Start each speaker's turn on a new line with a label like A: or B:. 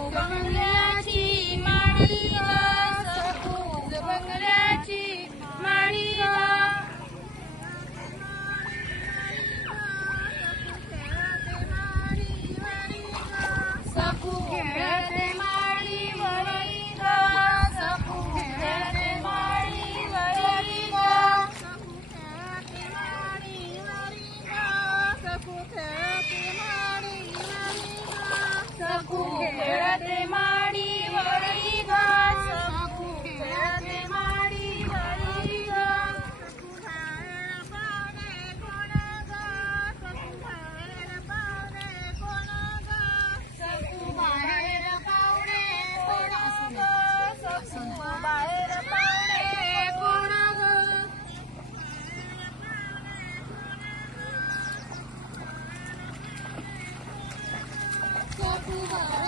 A: Oh,
B: 아